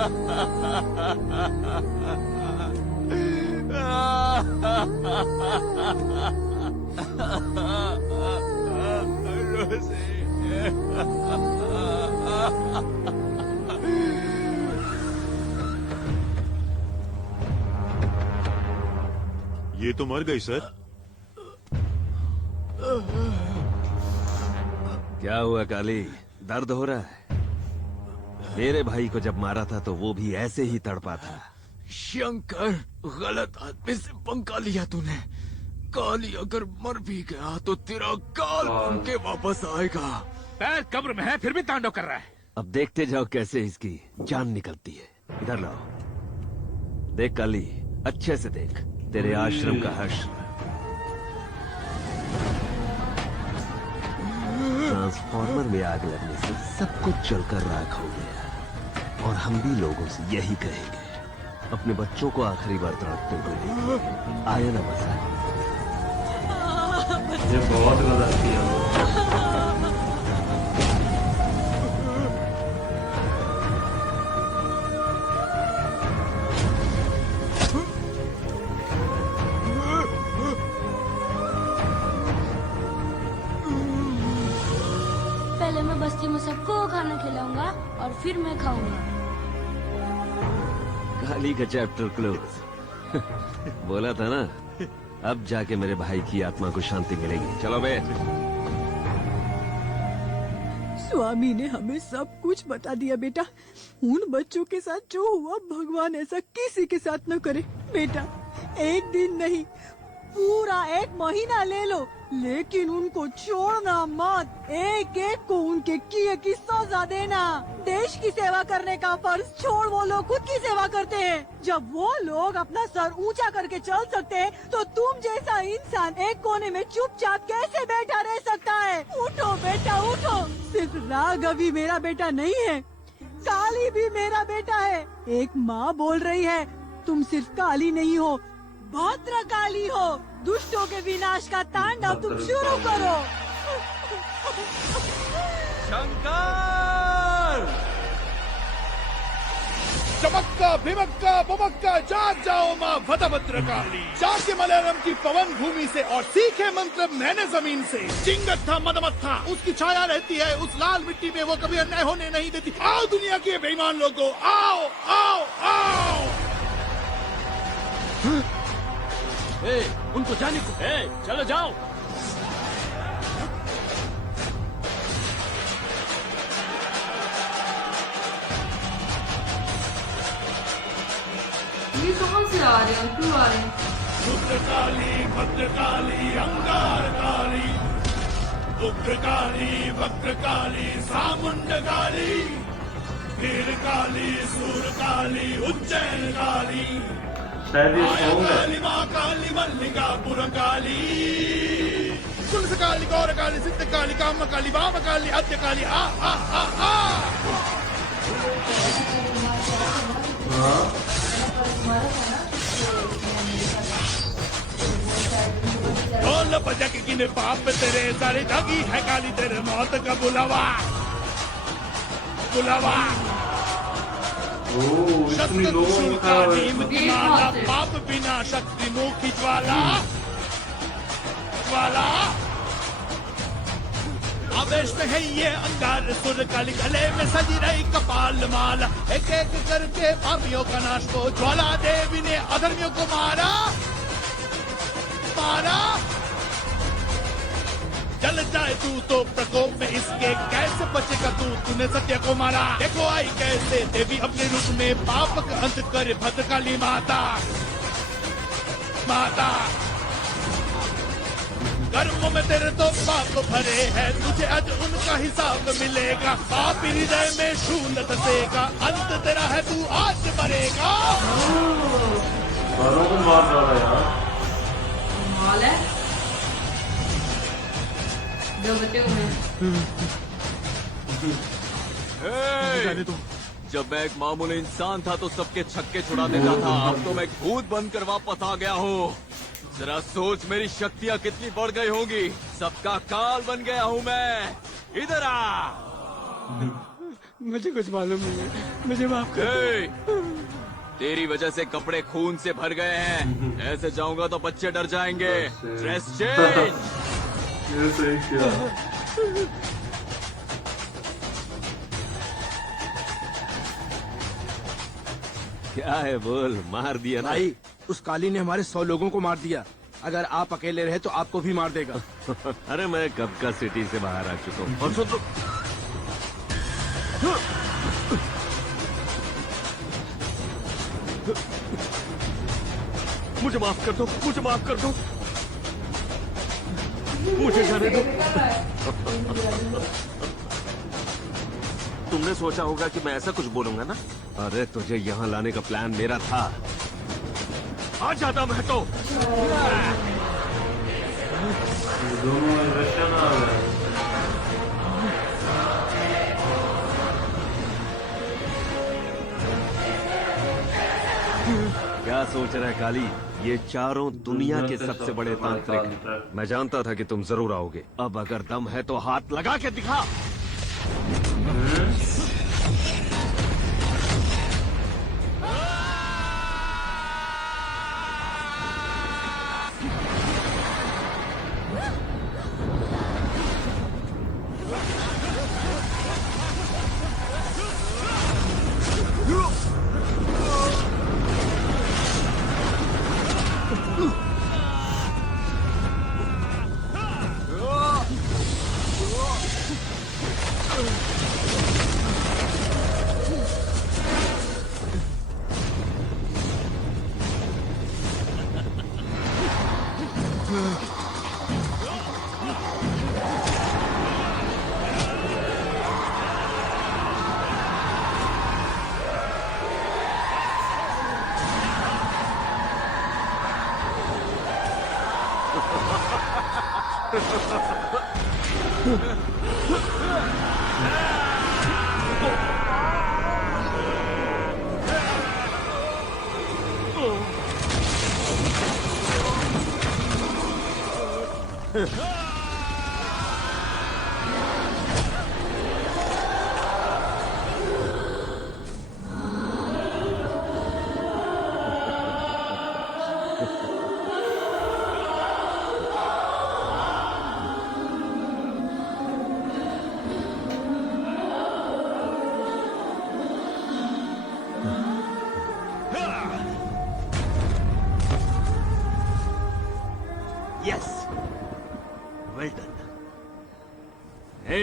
ये तो मर गई सर। क्या हुआ काली, दर्द हो रहा है? मेरे भाई को जब मारा था तो वो भी ऐसे ही तड़पा था। शंकर, गलत आदमी से पंगा लिया तूने। काली अगर मर भी गया तो तेरा काल बन के वापस आएगा। पैर कब्र में है फिर भी तांडव कर रहा है। अब देखते जाओ कैसे इसकी जान निकलती है। इधर लाओ। देख काली, अच्छे से देख, तेरे आश्रम का हश्र। ट्रांसफॉर्मर में आग लगने से सब कुछ जलकर राख हो गया और हम भी लोगों से यही कहेंगे। अपने बच्चों को आखिरी बार तड़पते हुए देखें। आया ना मजा? ये बहुत गलत किया। पहले मैं बस्ती में सबको खाना खिलाऊंगा और फिर मैं खाऊंगा। काली का चैप्टर क्लोज। बोला था ना, अब जाके मेरे भाई की आत्मा को शांति मिलेगी। चलो बे। स्वामी ने हमें सब कुछ बता दिया बेटा। उन बच्चों के साथ जो हुआ, भगवान ऐसा किसी के साथ न करे। बेटा, एक दिन नहीं, पूरा 1 महीना ले लो, लेकिन उनको छोड़ना मत। एक एक को उनके किए की सजा देना। देश की सेवा करने का फर्ज छोड़ वो लोग खुद की सेवा करते हैं। जब वो लोग अपना सर ऊंचा करके चल सकते हैं, तो तुम जैसा इंसान एक कोने में चुपचाप कैसे बैठा रह सकता है? उठो बेटा उठो। सिर्फ राघव भी मेरा बेटा नहीं है, काली भी मेरा बेटा है। एक माँ बोल रही है, तुम सिर्फ काली नहीं हो, भद्रकाली हो। दुष्टों के विनाश का तांडव तुम शुरू करो। शंकर! चमक्का भिमक्का बमक्का जाग जाओ माँ भद्रकाली। जाके मलयालम की पवन भूमि से और सीखे मंत्र मैंने जमीन से। चिंगट था मदमत था, उसकी छाया रहती है उस लाल मिट्टी में, वो कभी अन्याय होने नहीं देती। आओ दुनिया के बेईमान लोगों, आओ आओ आओ। उनको जाने को। चलो जाओ। ये कहाँ से आ रहे हैं? क्यों आ रहे हैं? रुद्रकाली भद्रकाली अंगारकाली, उग्रकाली वक्रकाली सामुंडकाली, वीरकाली सूरकाली उज्जैन काली, काली माँ काली मल्लिका पुरकाली, तुलसकाली गौरकाली सिद्धकाली कामकाली वामकाली आद्यकाली। आ आ आ आ ढोल बजा के गिने पाप तेरे सारी दागी है काली, तेरे मौत का बुलावा बुलावा। पाप बिना शक्ति मुखी ज्वाला ज्वाला। आवेश में है ये अंगार सुर काली, गले में सजी रही कपाल माला। एक एक करके पापियों का नाश को ज्वाला देवी ने अधर्मियों को मारा मारा। जल जाए तू तो प्रकोप में इसके, कैसे बचेगा तू? तूने सत्य को मारा। देखो आई कैसे देवी अपने रूप में पाप का अंत करे भद्रकाली माता माता। कर्मों में तेरे तो पाप भरे हैं, तुझे आज उनका हिसाब मिलेगा। पाप हृदय में शूल धसेगा, अंत तेरा है तू आज मरेगा। मार रहा है यार। माल है जो बचे हुए जाने दो। जब मैं एक मामूली इंसान था तो सबके छक्के छुड़ा देता था, अब तो मैं भूत बनकर वापस आ गया हूँ। जरा सोच मेरी शक्तियाँ कितनी बढ़ गई होंगी। सबका काल बन गया हूँ मैं। इधर आ। मुझे कुछ मालूम नहीं है, मुझे माफ कर। ए, तेरी वजह से कपड़े खून से भर गए हैं। ऐसे जाऊंगा तो बच्चे डर जाएंगे। Dress change. ये सही किया। क्या है बोल, मार दिया ना? भाई उस काली ने हमारे 100 लोगों को मार दिया। अगर आप अकेले रहे तो आपको भी मार देगा। अरे मैं कब का सिटी से बाहर आ चुका हूँ। और सुन, मुझे माफ कर दो, मुझे माफ कर दो, मुझे जाने दो। तुमने सोचा होगा कि मैं ऐसा कुछ बोलूंगा ना? अरे तुझे यहाँ लाने का प्लान मेरा था। आ जाता मैं तो। दोनों रशियन आ गए। क्या सोच रहा है काली? ये चारों दुनिया के सबसे बड़े तांत्रिक हैं। मैं जानता था कि तुम जरूर आओगे। अब अगर दम है तो हाथ लगा के दिखा। Yes, well done. हे,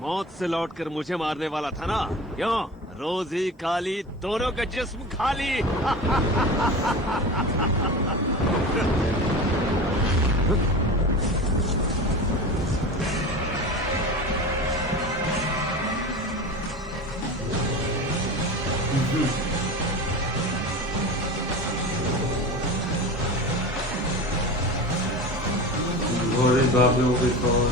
मौत से लौटकर मुझे मारने वाला था ना? क्यों? रोज ही काली, दोनों का जिस्म खाली। घोड़े बाबलों के कौन?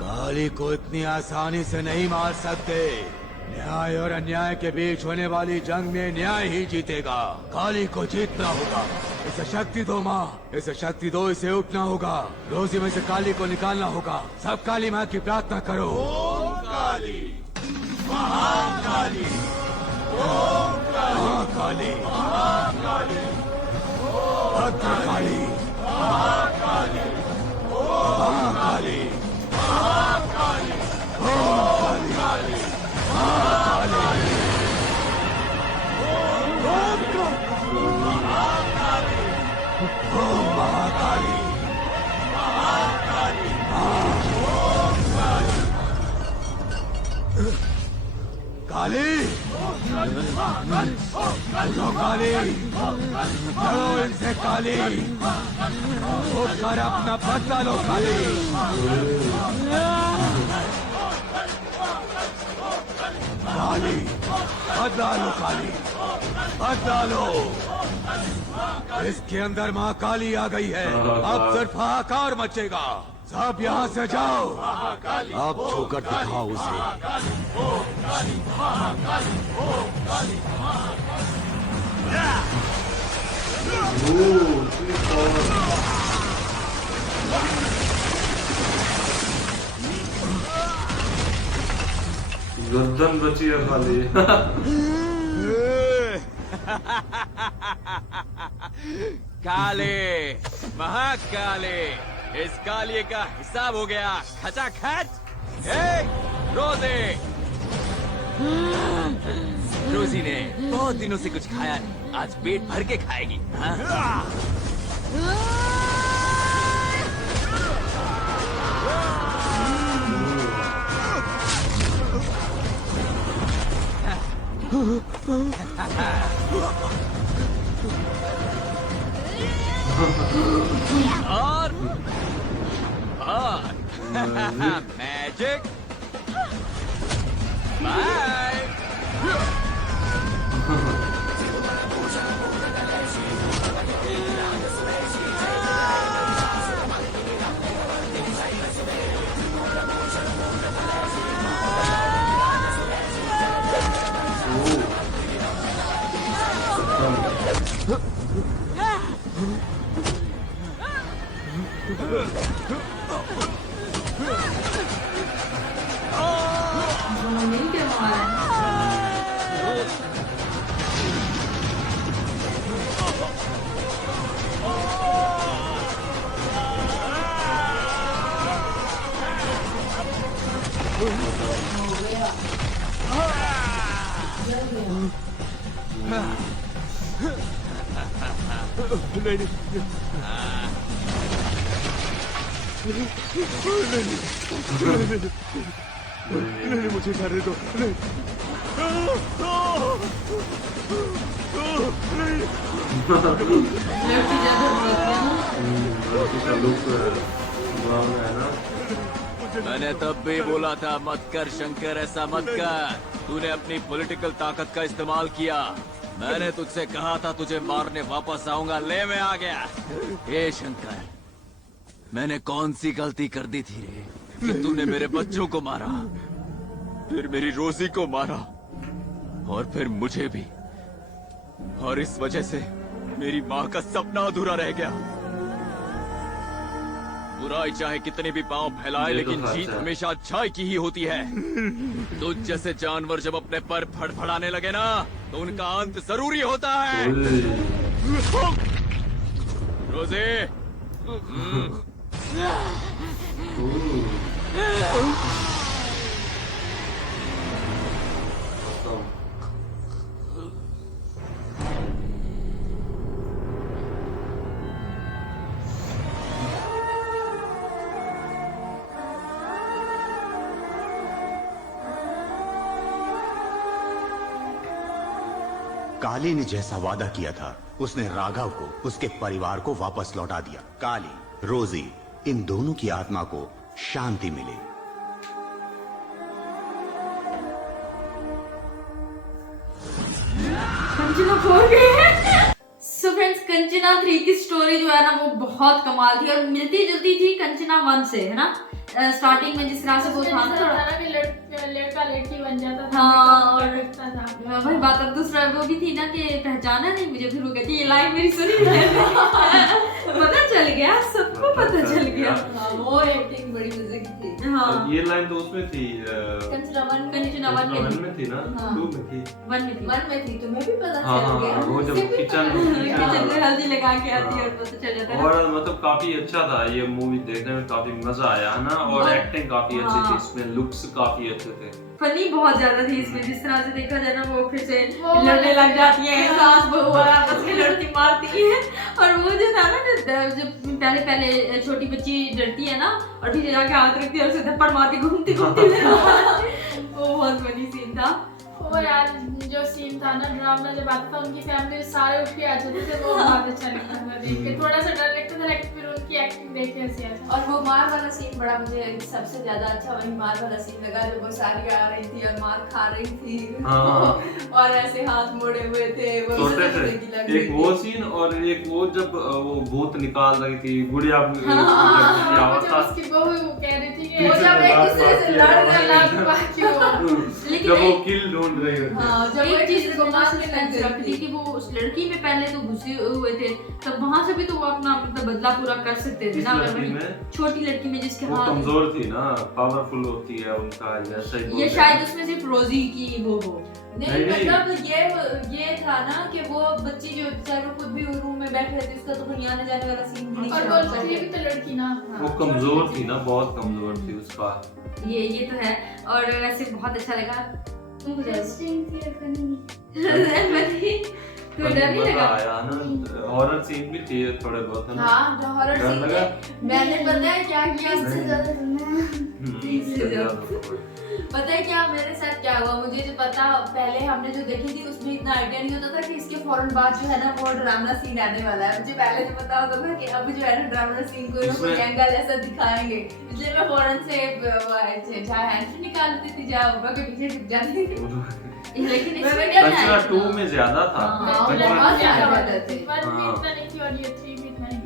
काली को इतनी आसानी से नहीं मार सकते। न्याय और अन्याय के बीच होने वाली जंग में न्याय ही जीतेगा। काली को जीतना होगा। इसे शक्ति दो माँ, इसे शक्ति दो, इसे उठना होगा। रोजी में से काली को निकालना होगा। सब काली माँ की प्रार्थना करो। ओम काली, महाकाली, ओम काली, महाकाली, भद्रकाली, महाकाली, महाकाली, महाकाली, ओम काली, महाकाली, ओम महाकाली, महाकाली, ओम काली, उठो काली, लड़ो इनसे काली, उठकर अपना बदला लो काली। काली, बदला लो काली, बदला लो। इसके अंदर माँ काली आ गई है। अब सिर्फ हाहाकार मचेगा। सब यहाँ से जाओ। अब छूकर दिखाओ उसे। गर्दन बची है खाली। काले, महाकाले, इस कालिए का हिसाब हो गया खचाखच। रोजे, रोजी ने बहुत दिनों से कुछ खाया नहीं, आज पेट भर के खाएगी। हाँ? और मैजिक बाय। दोनों मिलके मारा। नहीं, मुझे जाने दो। नहीं। लड़की ज्यादा होती है ना। उसका लुक ब्राउन है ना। मैंने तब भी बोला था मत कर शंकर, ऐसा मत कर। तूने अपनी पॉलिटिकल ताकत का इस्तेमाल किया। मैंने तुझसे कहा था तुझे मारने वापस आऊंगा, ले मैं आ गया। ए शंकर, मैंने कौन सी गलती कर दी थी रे कि तूने मेरे बच्चों को मारा, फिर मेरी रोजी को मारा और फिर मुझे भी, और इस वजह से मेरी माँ का सपना अधूरा रह गया। बुराई चाहे कितने भी पांव फैलाए, लेकिन जीत हमेशा अच्छाई की ही होती है। तुझ जैसे जानवर जब अपने पर फड़फड़ाने लगे ना, तो उनका अंत जरूरी होता है। रोजे, काली ने जैसा वादा किया था, उसने राघव को उसके परिवार को वापस लौटा दिया। काली, रोजी, इन दोनों की आत्मा को शांति मिले। कंचना 4 गई है। सो फ्रेंड्स, कंचना 3 की स्टोरी जो है ना वो बहुत कमाल थी और मिलती जुलती थी कंचना 1 से, है ना। स्टार्टिंग में जिस तरह से वो था ना, लड़का लड़की बन जाता था। हाँ, और था भाई बात अब दूसरा वो भी थी ना कि पहचाना नहीं मुझे, फिर वो कहती ये लाइन मेरी सुनी है। पता चल गया, सबको पता चल गया। वो एक्टिंग बड़ी मजे की थी। हाँ, ये लाइन तो उसमें थी, कंचना 1 में थी ना, 2 में थी, 1 में थी। तुम्हें भी पता हाँ चल गया। हाँ, वो जब किचन किचन में हल्दी लगा के आती है और पता चल जाता है। और मतलब काफी अच्छा था ये मूवी, देखने में काफी मजा आया है ना। और एक्टिंग काफी अच्छी थी इसमें, लुक्स काफी अच्छे थे। फनी बहुत ज्यादा थी इसमें, जिस तरह से देखा जाए ना वो फिर से लड़ने लग जाती है, सास बहू आपस में लड़ती मारती है। और वो जो था ना, जब पहले छोटी बच्ची डरती है ना और फिर जाके हाथ रखती है और उसे थप्पड़ मार के घूमती घूमती वो बहुत फनी सीन था। वो यार जो सीन था ना ड्रामा जब आता था, उनकी फैमिली सारे उठ के आ जाते थे, वो बहुत अच्छा लगता था देख के। थोड़ा सा डर लगता था लेकिन फिर उनकी एक्टिंग देख के हंसी आती। और वो मार वाला सीन बड़ा मुझे सबसे ज्यादा अच्छा वही मार वाला सीन लगा, जब वो सारी आ रही थी और मार खा रही थी। और ऐसे हाथ मोड़े हुए थे, वो छोटे थे। एक वो सीन और एक वो जब वो भूत निकाल रही थी गुड़िया, उसकी बहू कह रही थी कि वो जब एक दूसरे से लड़ जब वो किल ढूंढ रही होती। हाँ, जब एक चीज को रखती कि वो उस लड़की में पहले तो घुसे हुए थे, तब वहां से भी तो वो अपना मतलब बदला पूरा कर सकते थे इस ना, लड़की अगर में छोटी लड़की में जिसके वो हाथ कमजोर थी ना, पावरफुल होती है उनका, जैसा ही ये बोल शायद रहे उसमें सिर्फ रोजी की वो हो। नहीं नहीं, मतलब ये था ना कि वो बच्ची जो चाहे वो खुद भी रूम में बैठे रहती, उसका तो कहीं आने जाने वाला सीन भी नहीं और चलता वो भी तो लड़की ना, वो कमजोर थी ना, बहुत कमजोर थी उसका। ये तो है। और वैसे बहुत अच्छा लगा। तुम कुछ इंटरेस्टिंग थी और फनी। तो डर नहीं लगा? आया ना, हॉरर सीन भी थे थोड़े बहुत, है ना? हाँ जो हॉरर डर सीन लगा? थे, मैंने पता है क्या किया, इससे ज्यादा इससे ज्यादा पता है क्या मेरे साथ क्या हुआ, मुझे जो पता पहले हमने जो देखी थी उसमें इतना आइडिया नहीं होता था कि इसके फौरन बाद जो है ना वो ड्रामा सीन आने वाला है। मुझे पहले से पता होता था कि अब जो है ना ड्रामा सीन कोई एंगल ऐसा दिखाएंगे, इसलिए मैं फौरन से जहाँ हैंड निकालती थी, जहाँ ऊपर के पीछे छुप जाती थी। लेकिन कंचना 2 में ज्यादा था।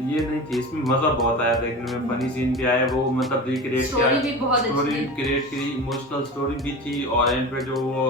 ये नहीं थी, इसमें मजा बहुत आया देखने में, फनी सीन भी आया, वो मतलब रिक्रिएट किया, स्टोरी भी बहुत अच्छी स्टोरी थी, क्रिएट की, इमोशनल स्टोरी भी थी। और एंड पे जो वो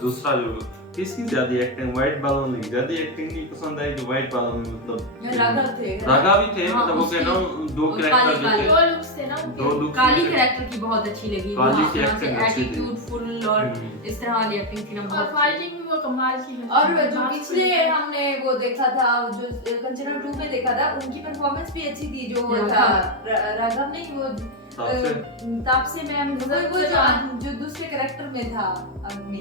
दूसरा जो किसकी ज्यादा एक्टिंग, व्हाइट बालों की ज्यादा एक्टिंग नहीं पसंद आई, जो व्हाइट बालों में मतलब राघव थे, राघव भी थे, मतलब वो कहना दो कैरेक्टर जो थे, दो लुक्स थे ना, दो लुक्स। काली कैरेक्टर की बहुत अच्छी लगी, काली की एक्टिंग अच्छी थी, एटीट्यूडफुल और इस तरह वाली एक्टिंग थी ना, और बहुत फाइटिंग भी वो कमाल की। और जो पिछले हमने वो देखा था, जो कंचना 2 में देखा था, उनकी परफॉर्मेंस भी अच्छी थी, जो वो था राघव नहीं, वो तापसे मैम, वो जो दूसरे कैरेक्टर में था,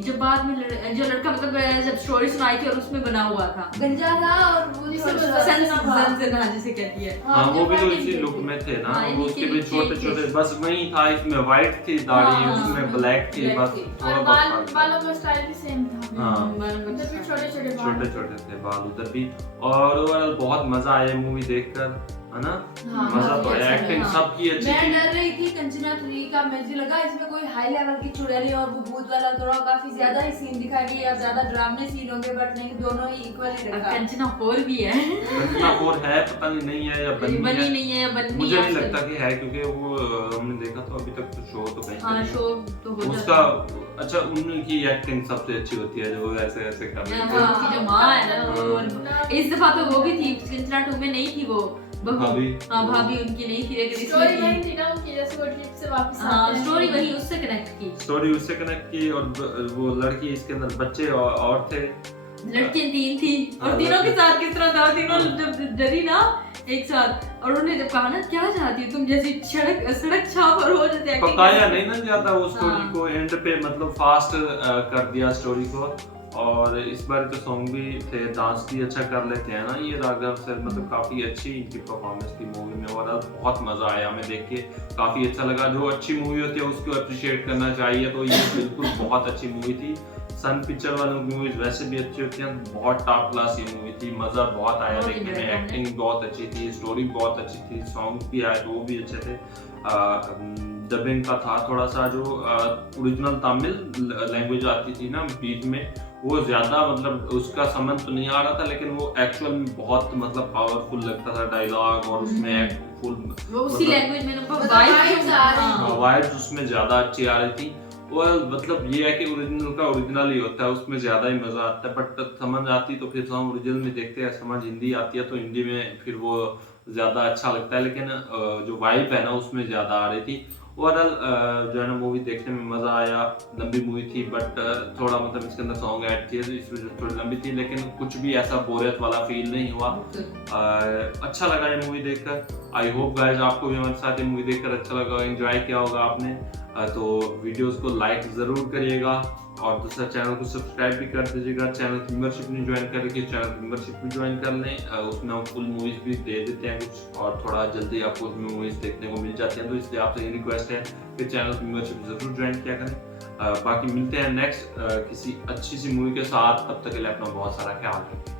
जो बाद में जो लड़का मतलब जब स्टोरी सुनाई थी और उसमें बना हुआ था, गंजा था, और वो संजना जिसे कहती है, हाँ वो भी तो इसी लुक में थे ना, उसके भी छोटे छोटे, बस वही था, इसमें व्हाइट थी दाढ़ी, उसमें ब्लैक थी, बस थोड़ा बहुत बालों का स्टाइल भी सेम था, छोटे छोटे थे बाल उधर भी। और ओवरऑल बहुत मजा आया मूवी देखकर, है ना? मजा तो आया, एक्टिंग सबकी अच्छी थी। मैं डर रही थी कंचना 3 का, मुझे लगा इसमें कोई हाई लेवल की चुड़ैली और वो भूत वाला थोड़ा काफी ज्यादा ही सीन दिखाई दिए, अब ज्यादा ड्रामे सीन होंगे, बट नहीं, दोनों ही इक्वली रखा। कंचना 4 भी है, कंचना 4 है, पता नहीं है या बनी नहीं है, मुझे नहीं लगता कि है, क्योंकि वो हमने देखा तो अभी तक तो शो तो कहीं शो तो हो उसका अच्छा, उनकी एक्टिंग सबसे अच्छी होती है, जो ऐसे ऐसे कर रहे हैं। उनकी जो माँ है ना, इस दफा तो वो भी थी, कंचना 2 में नहीं थी वो भाभी, भाभी उनकी नहीं थी, लेकिन स्टोरी वही थी ना उनकी, जैसे वो ट्रिप से वापस आते हैं, स्टोरी वही उससे कनेक्ट की, और वो लड़की इसके अंदर बच्चे और थे, लड़कियां 3 थी, और तीनों के साथ किस तरह था, तीनों जब डरी ना एक साथ, और उन्होंने जब कहा ना क्या चाहती हो तुम, जैसी सड़क छाप और हो जैसे पकाया नहीं ना जाता वो स्टोरी को, एंड पे मतलब फास्ट कर दिया स्टोरी को। और इस बार के सॉन्ग भी थे, डांस भी अच्छा कर लेते हैं ना ये राघव सर, मतलब काफी अच्छी इनकी परफॉर्मेंस थी मूवी में, और बहुत मजा आया हमें देख के, काफी अच्छा लगा। जो अच्छी मूवी होती है उसको अप्रिशिएट करना चाहिए, तो ये बिल्कुल बहुत अच्छी मूवी थी। सन पिक्चर वालों की मूवीज वैसे भी अच्छी होती हैं, बहुत टॉप क्लास ये मूवी थी, मजा बहुत आया देखने में, एक्टिंग बहुत अच्छी थी, स्टोरी बहुत अच्छी थी, सॉन्ग भी आए तो वो भी अच्छे थे। डबिंग का था थोड़ा सा, जो ओरिजिनल तमिल लैंग्वेज आती थी ना बीच में, वो ज्यादा मतलब उसका समझ तो नहीं आ रहा था, लेकिन वो एक्चुअल में बहुत मतलब पावरफुल लगता था डायलॉग, और उसमें फुल उसी लैंग्वेज में वाइब्स उसमें ज्यादा अच्छी आ रही थी। और मतलब ये है कि ओरिजिनल का ओरिजिनल ही होता है, उसमें ज्यादा ही मजा आता है, बट समझ आती तो फिर हम ओरिजिनल में देखते हैं, समझ हिंदी आती है तो हिंदी में फिर वो ज्यादा अच्छा लगता है, लेकिन जो वाइब है ना उसमें ज्यादा आ रही थी। ओवरऑल जो है ना मूवी देखने में मजा आया, लंबी मूवी थी, बट थोड़ा मतलब इसके अंदर सॉन्ग ऐड किए तो इस वजह थोड़ी लंबी थी, लेकिन कुछ भी ऐसा बोरियत वाला फील नहीं हुआ। अच्छा लगा ये मूवी देखकर। आई होप गाइस आपको भी हमारे साथ ये मूवी देखकर अच्छा लगा, एंजॉय किया होगा आपने। तो वीडियोस को लाइक जरूर करिएगा, और दूसरा चैनल को सब्सक्राइब भी कर दीजिएगा। चैनल की मेंबरशिप नहीं ज्वाइन कर रखी, चैनल की मेंबरशिप भी ज्वाइन कर लें, उसमें हम फुल मूवीज भी दे देते हैं कुछ, और थोड़ा जल्दी आपको उसमें मूवीज देखने को मिल जाती हैं, तो इसलिए आपसे ये रिक्वेस्ट है कि चैनल की मेंबरशिप जरूर ज्वाइन किया करें। बाकी मिलते हैं नेक्स्ट किसी अच्छी सी मूवी के साथ, तब तक के लिए अपना बहुत सारा ख्याल रखें।